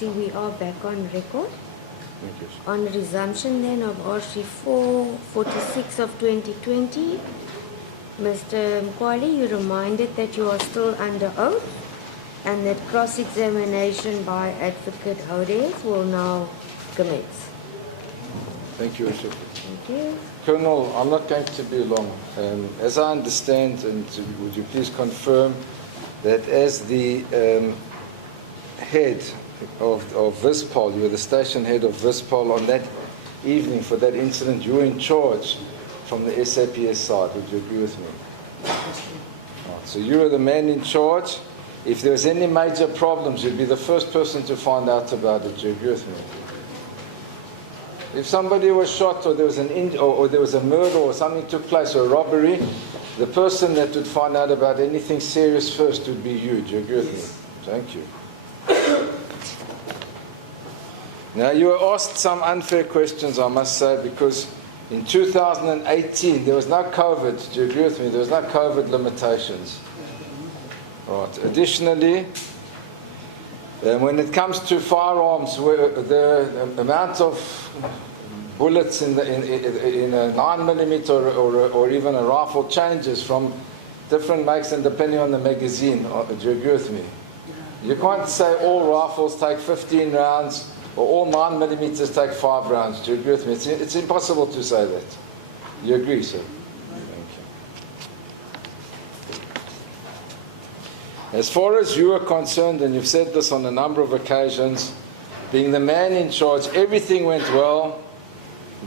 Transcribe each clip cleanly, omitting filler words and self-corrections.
see we are back on record. Thank you. On resumption then of RC 446 of 2020, Mr. Mkwali, you're reminded that you are still under oath and that cross-examination by Advocate Hodes will now commence. Thank you, Bishop. Thank you. Colonel, I'm not going to be long. As I understand, and would you please confirm that as the head of Vispol, you were the station head of Vispol on that evening for that incident, you were in charge from the SAPS side. Would you agree with me? Right, so you were the man in charge. If there was any major problems, you'd be the first person to find out about it. Do you agree with me? If somebody was shot or there was or there was a murder or something took place or a robbery, the person that would find out about anything serious first would be you. Do you agree with me? Thank you. Now, you were asked some unfair questions, I must say, because in 2018 there was no COVID. Do you agree with me? There was no COVID limitations. Right. Additionally, when it comes to firearms, the amount of bullets in a 9mm or even a rifle changes from different makes and depending on the magazine. Do you agree with me? You can't say all rifles take 15 rounds or all 9mm take 5 rounds. Do you agree with me? It's impossible to say that. You agree, sir? As far as you are concerned, and you've said this on a number of occasions, being the man in charge, everything went well.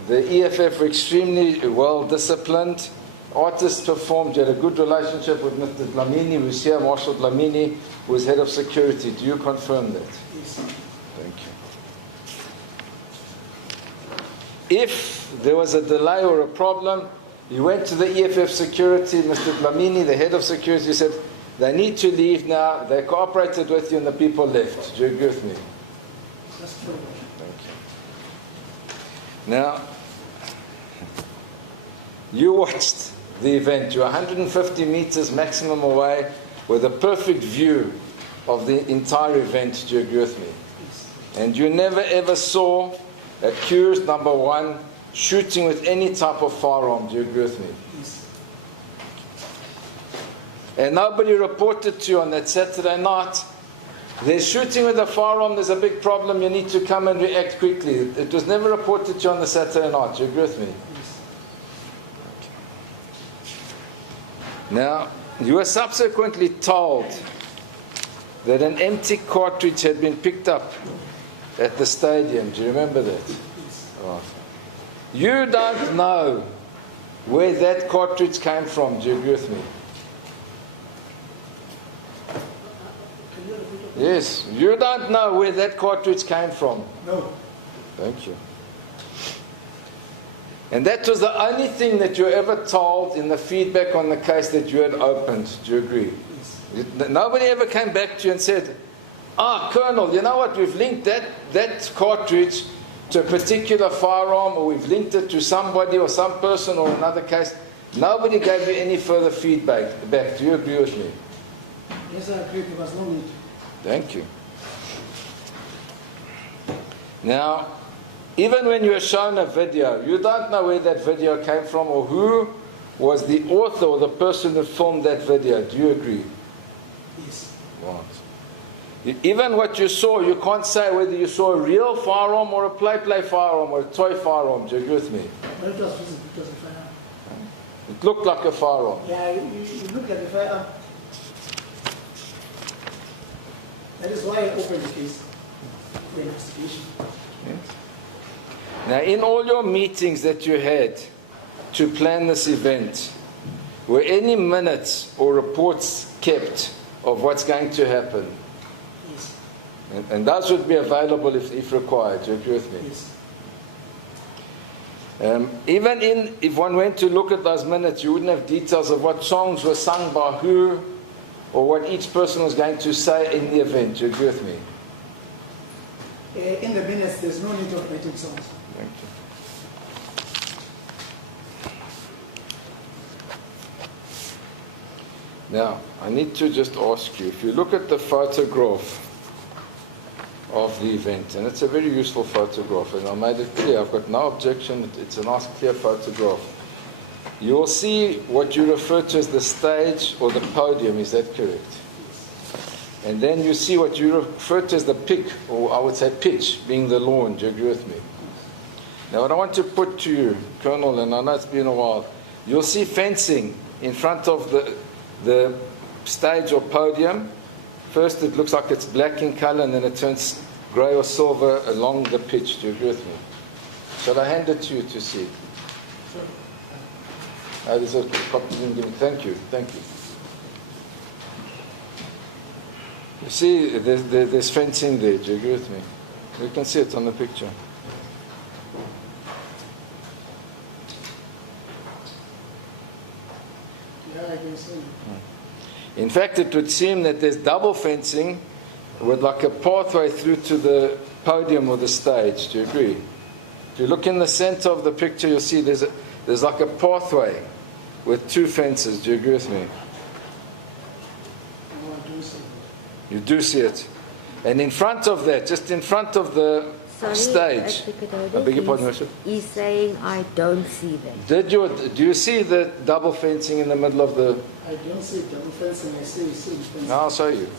The EFF were extremely well disciplined. Artists performed. You had a good relationship with Mr. Dlamini, who was here, Marshal Dlamini, who was head of security. Do you confirm that? Yes. Thank you. If there was a delay or a problem, you went to the EFF security, Mr. Dlamini, the head of security, you said, they need to leave now. They cooperated with you and the people left. Do you agree with me? That's true. Thank you. Now, you watched the event. You're 150 meters maximum away with a perfect view of the entire event. Do you agree with me? Yes. And you never ever saw accused number one shooting with any type of firearm. Do you agree with me? Yes. And nobody reported to you on that Saturday night, there's shooting with a firearm, there's a big problem, you need to come and react quickly. It was never reported to you on the Saturday night. Do you agree with me? Yes. Now, you were subsequently told that an empty cartridge had been picked up at the stadium. Do you remember that? Yes. Right. You don't know where that cartridge came from. Do you agree with me? Can you repeat it? Yes, you don't know where that cartridge came from. No. Thank you. And that was the only thing that you were ever told in the feedback on the case that you had opened. Do you agree? Yes. Nobody ever came back to you and said, Colonel, you know what, we've linked that cartridge to a particular firearm, or we've linked it to somebody or some person or another case. Nobody gave you any further feedback back. Do you agree with me? Yes, I agree, because no need. Thank you. Now, even when you were shown a video, you don't know where that video came from or who was the author or the person who filmed that video. Do you agree? Yes. Right. Even what you saw, you can't say whether you saw a real firearm or a play firearm or a toy firearm. Do you agree with me? But it was physical, it was a firearm. It looked like a firearm. Yeah, you look at the firearm. That is why I opened the case, the investigation. Yes. Now, in all your meetings that you had to plan this event, were any minutes or reports kept of what's going to happen? Yes. And those would be available if required. Do you agree with me? Yes. Even if one went to look at those minutes, you wouldn't have details of what songs were sung by who or what each person was going to say in the event. Do you agree with me? In the minutes, there's no need of writing songs. Thank you. Now, I need to just ask you, if you look at the photograph of the event. And it's a very useful photograph, and I made it clear. I've got no objection. It's a nice, clear photograph. You'll see what you refer to as the stage or the podium. Is that correct? And then you see what you refer to as the pick, or I would say pitch, being the lawn. Do you agree with me? Now what I want to put to you, Colonel, and I know it's been a while, you'll see fencing in front of the stage or podium. First it looks like it's black in color, and then it turns grey or silver along the pitch. Do you agree with me? Shall I hand it to you to see? Sure. There's a copy. Thank you. Thank you. You see, there's fencing there. Do you agree with me? You can see it on the picture. Yeah, I can see. In fact, it would seem that there's double fencing with like a pathway through to the podium or the stage. Do you agree? If you look in the center of the picture, you'll see there's like a pathway with two fences. Do you agree with me? Oh, I do see. You do see it. And in front of that, just in front of the stage, I beg your pardon, Worship? He's saying, I don't see that. Do you see the double fencing in the middle of the... I don't see double fencing, I see fencing. No, I'll show you.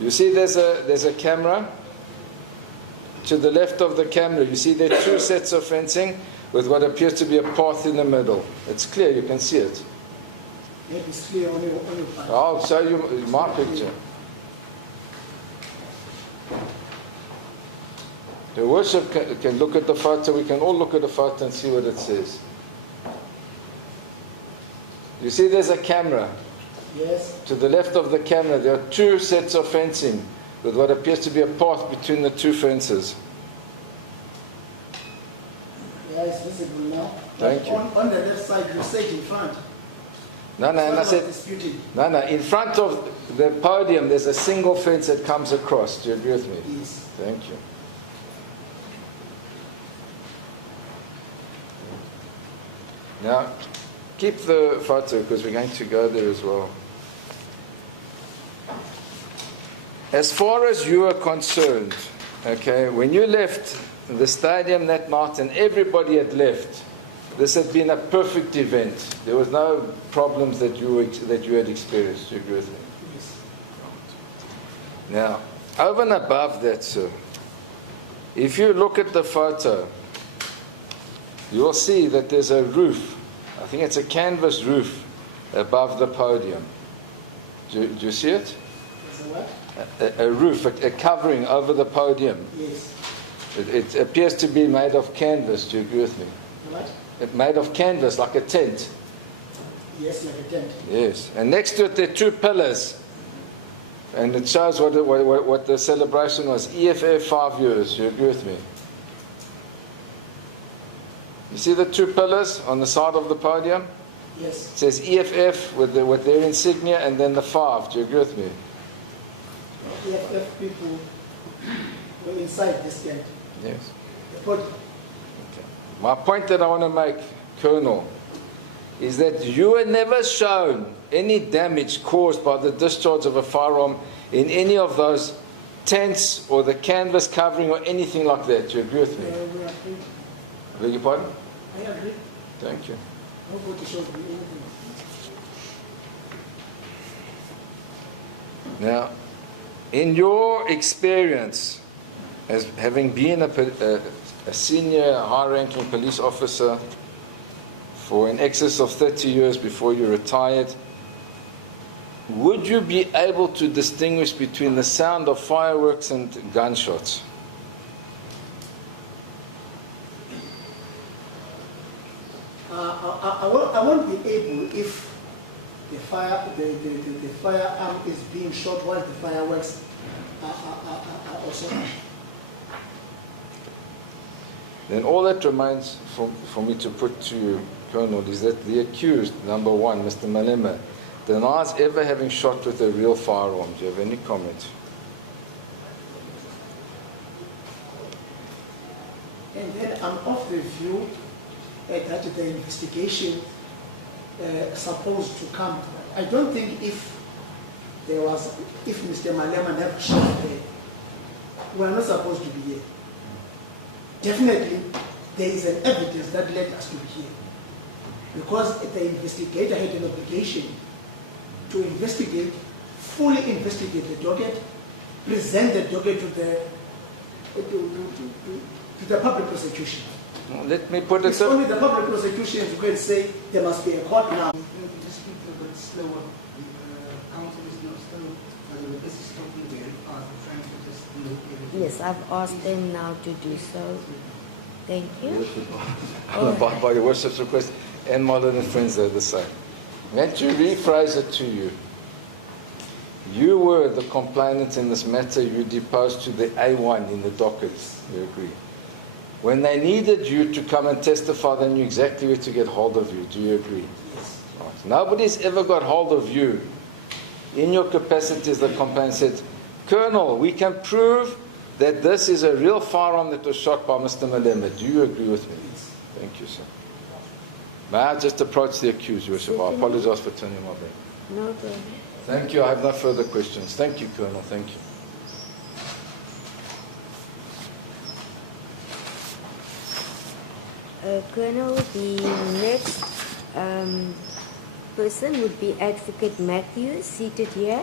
You see there's a camera. To the left of the camera, you see there are two sets of fencing with what appears to be a path in the middle. It's clear, you can see it. Yeah, it's clear on your part. I'll show you my picture. The worship can look at the photo. We can all look at the photo and see what it says. You see there's a camera. Yes. To the left of the camera, there are two sets of fencing with what appears to be a path between the two fences. Yeah, it's visible now. Thank you. On the left side, you say in front. No, and I said, in front of the podium, there's a single fence that comes across. Do you agree with me? Yes. Thank you. Now, keep the photo because we're going to go there as well. As far as you are concerned, okay, when you left the stadium that night and everybody had left, this had been a perfect event. There was no problems that you had experienced. Do you agree with me? Yes. Now, over and above that, sir, if you look at the photo, you'll see that there's a roof. I think it's a canvas roof above the podium. Do you see it? It's a what? A roof, a covering over the podium. Yes. It appears to be made of canvas. Do you agree with me? What? It's made of canvas, like a tent. Yes, like a tent. Yes. And next to it, there are two pillars. And it shows what the celebration was. EFF 5 years. Do you agree with me? You see the two pillars on the side of the podium? Yes. It says EFF with their insignia and then the 5. Do you agree with me? EFF people were inside this tent. Yes. The podium. Okay. My point that I want to make, Colonel, is that you were never shown any damage caused by the discharge of a firearm in any of those tents or the canvas covering or anything like that. Do you agree with me? I Beg your pardon? agree. Thank you. Nobody showed me anything. Now, in your experience, as having been a senior, high-ranking police officer for in excess of 30 years before you retired, would you be able to distinguish between the sound of fireworks and gunshots? I won't be able if the firearm is being shot while the fireworks are also. Then all that remains for me to put to you, Colonel, is that the accused, number one, Mr. Malema, denies ever having shot with a real firearm. Do you have any comment? And then I'm of the view that the investigation supposed to come. I don't think if Mr. Malema never shot we are not supposed to be here. Definitely, there is an evidence that led us to be here. Because the investigator had an obligation to investigate, fully investigate the docket, present the docket to the public prosecution. Let me put it It's only the public prosecution who can say there must be a court now. Just speak a bit slower. The council is not still, the witness is talking very fast. I'm trying to just note everything. Yes, I've asked them now to do so. Thank you. by your worship's request, and Marlon and friends are the same. And to rephrase it to you, you were the complainant in this matter. You deposed to the A1 in the docket. You agree? When they needed you to come and testify, they knew exactly where to get hold of you. Do you agree? Right. Nobody's ever got hold of you in your capacity as the complainant said, Colonel, we can prove that this is a real firearm that was shot by Mr. Malema. Do you agree with me? Thank you, sir. May I just approach the accused, Your Worship? I apologize for turning my back. No problem. Thank you. I have no further questions. Thank you, Colonel. Thank you. Colonel, the next person would be Advocate Matthews, seated here.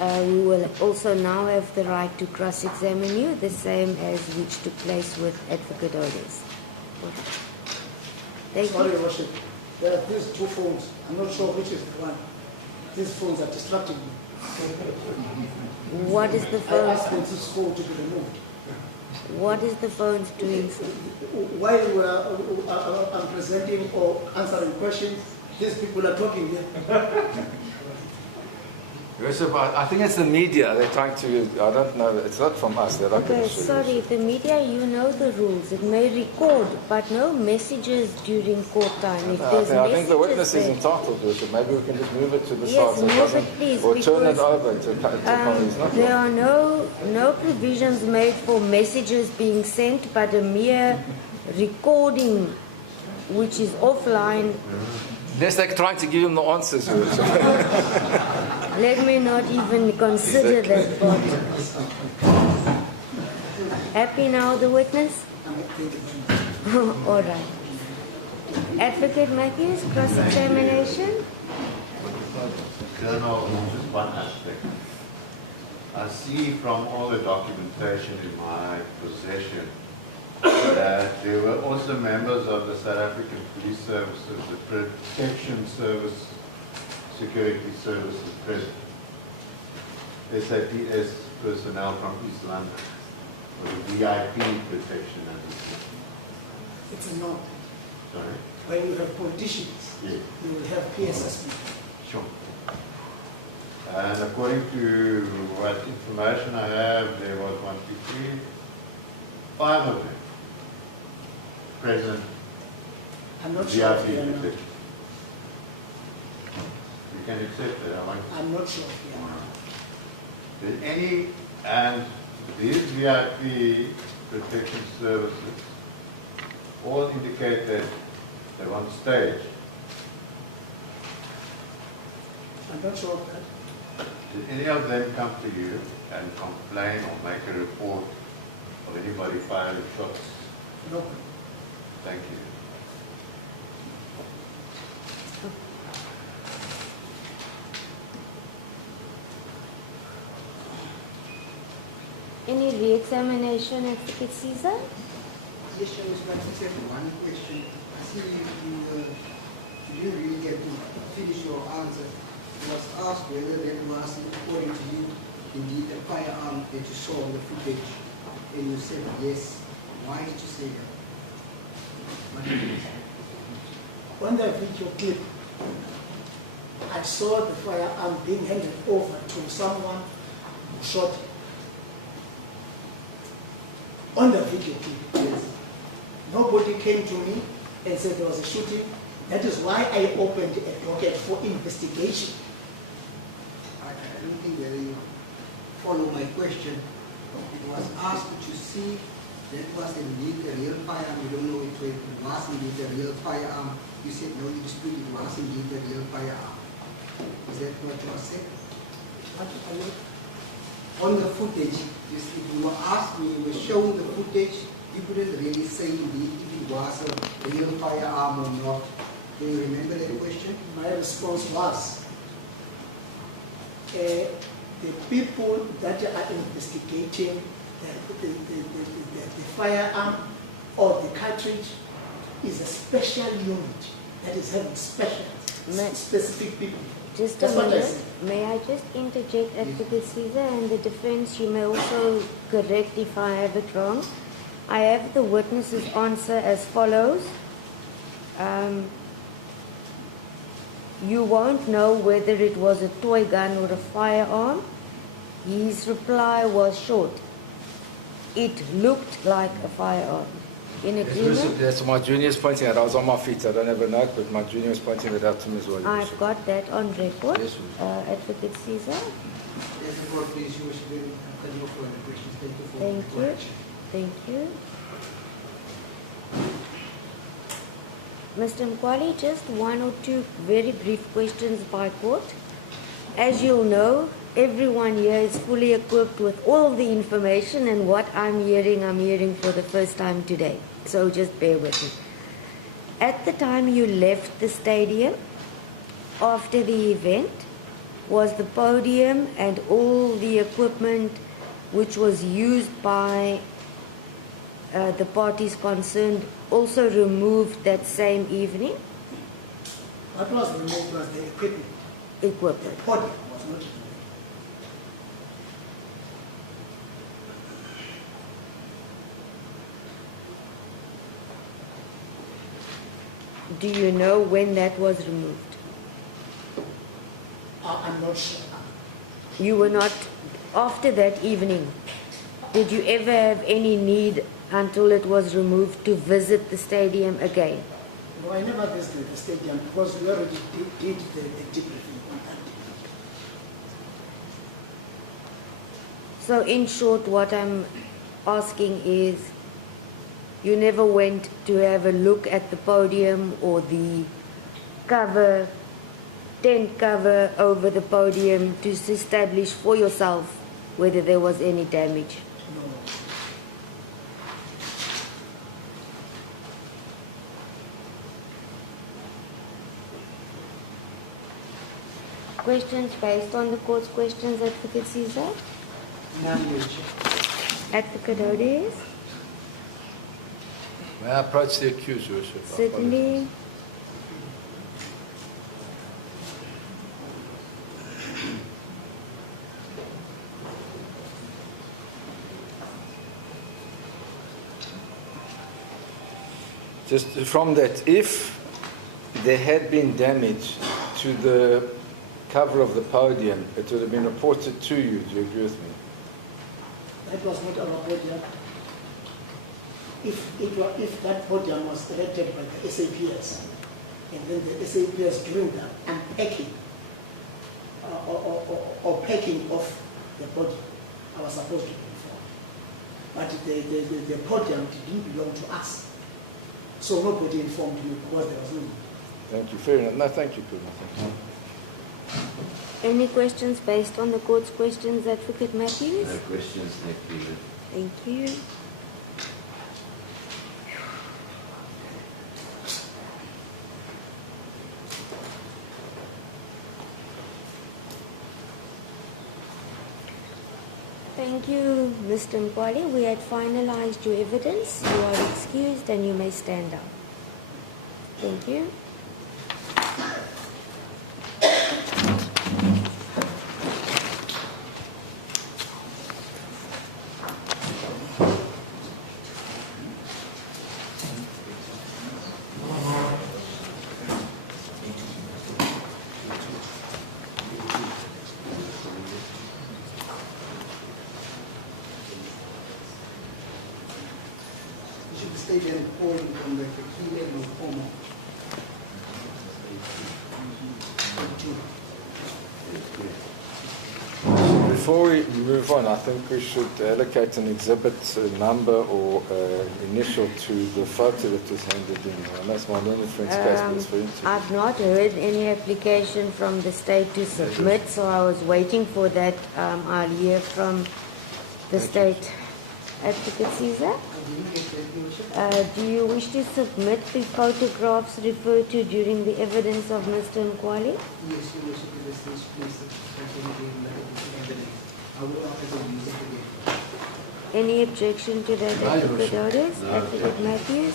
We will also now have the right to cross-examine you, the same as which took place with Advocate Otis. Thank Sorry, you. Your Worship. There are these two phones. I'm not sure which is the one. These phones are distracting me. What is the I phone? asked them this phone to be removed. What is the phone's doing? While I'm presenting or answering questions, these people are talking here. Your Worship, I think it's the media. They're trying to, I don't know, it's not from us. They're not going Okay, to show sorry, you. the media, you know the rules. It may record, but no messages during court time. If there's I think the witness is there- entitled to it. Maybe we can just move it to the Yes, side. so move doesn't- it, please, Or turn it because, over to colleagues. Not there are no provisions made for messages being sent, but a mere recording which is offline. Unless they're trying to give him the answers. Your Worship. Let me not even consider that part. Happy now, the witness? All right. Advocate Matthews, cross-examination. Colonel, just one aspect. I see from all the documentation in my possession that there were also members of the South African Police Services, the Protection Service, Security Services present. SAPS personnel from East London for the VIP protection and It's not. sorry? When you have politicians, Yes. you will have PSSP. Sure. And according to what information I have, there was 1, 2, 3, 5 of them present I'm not sure. if VIP they are not. protection. You can accept that, I want I'm not sure. if they are not. Did any, and these VIP protection services all indicate that they're on stage. I'm not sure of that. Did any of them come to you and complain or make a report of anybody firing shots? No. Thank you. Any re-examination, Advocate Caesar? Yes, Your Worship, I just have one question. I see you didn't really get to finish your answer. It was asked whether that was, according to you, indeed a firearm that you saw on the footage. And you said yes. Why did you say that? What did you say? On the video clip, I saw the firearm being handed over to someone who shot him. On the video clip, yes. Nobody came to me and said there was a shooting. That is why I opened a docket for investigation. I don't think whether you follow my question. It was asked to see that was indeed a real firearm. You don't know if it was indeed a real firearm. You said no, you dispute it was indeed a real firearm. Is that what you are saying? What are you- on the footage, if you were asked when you were shown the footage, you couldn't really say indeed if it was a real firearm or not. Do you remember that question? My response was, the people that are investigating the firearm or the cartridge is a special unit that is having specific people. Just a That's what I minute. said. May I just interject, Advocate Caesar, and the defense, you may also correct if I have it wrong. I have the witness's answer as follows. You won't know whether it was a toy gun or a firearm. His reply was short. It looked like a firearm. In agreement? That's my junior is pointing out. I was on my feet, so I don't have a note, but my junior is pointing it out to me as well. Your I've Worship. got that on record. Yes, Your Advocate Caesar. Yes, the court, please, you wish to have no further questions. Thank you for Thank the you. correction. Thank you. Mr. Mkwali, just one or two very brief questions by court. As you'll know, everyone here is fully equipped with all the information, and what I'm hearing for the first time today. So just bear with me. At the time you left the stadium, after the event, was the podium and all the equipment which was used by the parties concerned also removed that same evening? What was removed was the equipment. The Equipment. podium was not removed. Do you know when that was removed? I'm not sure. You were not, after that evening, did you ever have any need until it was removed to visit the stadium again? No, I never visited the stadium because we already did the debriefing on that day. So in short, what I'm asking is, you never went to have a look at the podium or the cover, tent cover over the podium to establish for yourself whether there was any damage? No. Questions based on the court's questions, Advocate Caesar? None, Your Worship. Advocate Odes? May I approach the accused, Your Worship? I Certainly. Just from that, if there had been damage to the cover of the podium, it would have been reported to you. Do you agree with me? That was not our podium. If that podium was erected by the SAPS, and then the SAPS during the unpacking or packing of the podium, I was supposed to be informed. But the podium didn't belong to us. So nobody informed me because there was no need. Thank you. Fair enough. No, thank you, Puma. Thank you. Any questions based on the court's questions, Advocate Matthews? No questions, thank you. Thank you. Thank you, Mr. Mkwali. We had finalized your evidence. You are excused and you may stand up. Thank you. You should stay there and hold on the key level of formal. before we move on, I think we should allocate an exhibit number or initial to the photo that was handed in. I know it's my learned friend's case, but it's very interesting. I've not heard any application from the state to submit, so I was waiting for that. I'll hear from the state. Advocate Caesar, I didn't get that, Your Worship. do you wish to submit the photographs referred to during the evidence of Mr. Nkwali? Yes, Your Worship, this is please, evidence. I will offer to use it again. Any objection to that, No, Your Advocate Worship. Otis? No Advocate objection. Matthews?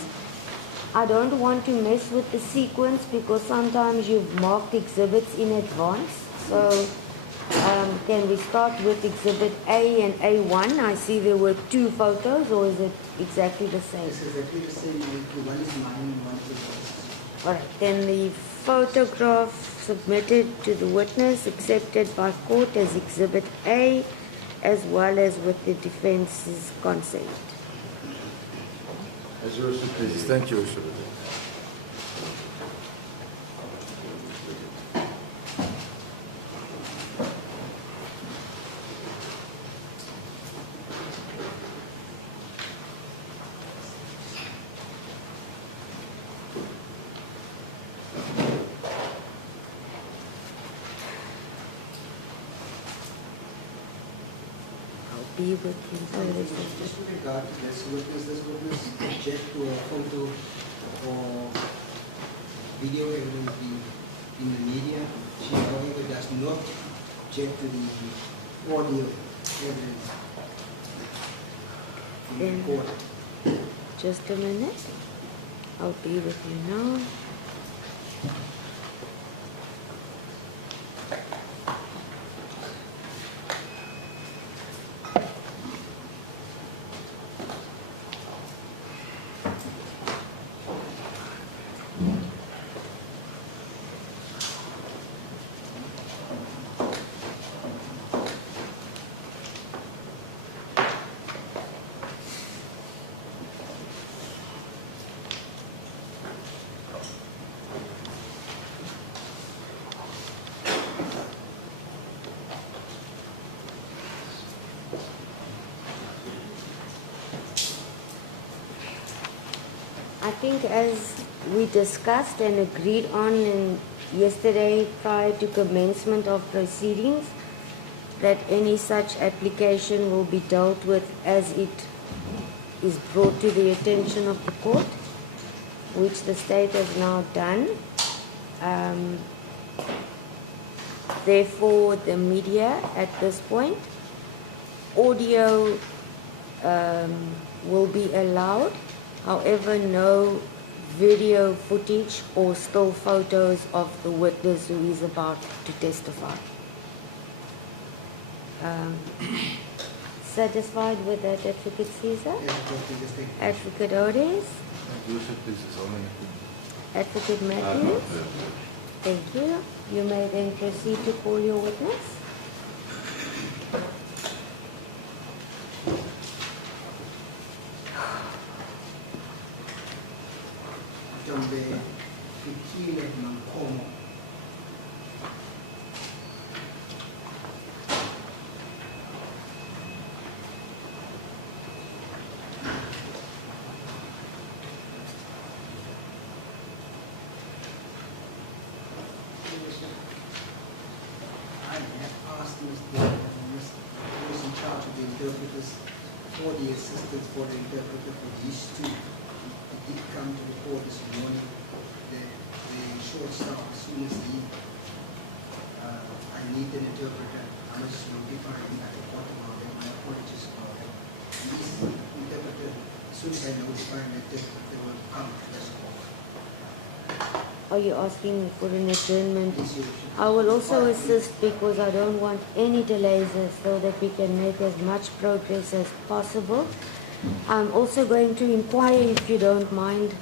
I don't want to mess with the sequence because sometimes you've marked exhibits in advance. So can we start with exhibit A and A1? I see there were two photos, or is it exactly the same? It's exactly the same, like, one is mine and one is yours. All right, then the photograph submitted to the witness accepted by court as exhibit A, as well as with the defense's consent. As your Worship, please. Thank you, Your Worship. I'll be with you. Just with regard to this witness object to a photo or video evidence in the media. She, however, does not object to the audio evidence in Then- the court. Just a minute. I'll be with you now. I think as we discussed and agreed on yesterday prior to commencement of proceedings, that any such application will be dealt with as it is brought to the attention of the court, which the state has now done. Therefore, the media at this point, audio will be allowed. However, no video footage or still photos of the witness who is about to testify. Satisfied with that, Advocate Caesar? Advocate Otis? Your Worship, please, is only Advocate I'm Matthews? not there. Thank you. You may then proceed to call your witness. Donde Fikile Mankomo. I have asked Mr. who is in charge of the interpreters for the assistance for the interpreter for these two. He did come to report this morning that the short staff as soon as I need an interpreter. I must notify him at the court about it. My apologies about it. This interpreter, as soon as I notify him that they will come to this court. Are you asking for an adjournment? Please, Your Worship. I will also assist because I don't want any delays so that we can make as much progress as possible. I'm also going to inquire, if you don't mind,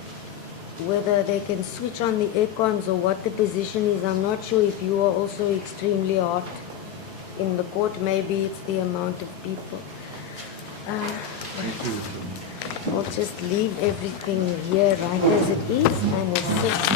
whether they can switch on the aircons or what the position is. I'm not sure if you are also extremely hot in the court. Maybe it's the amount of people. I'll just leave everything here right as it is and assist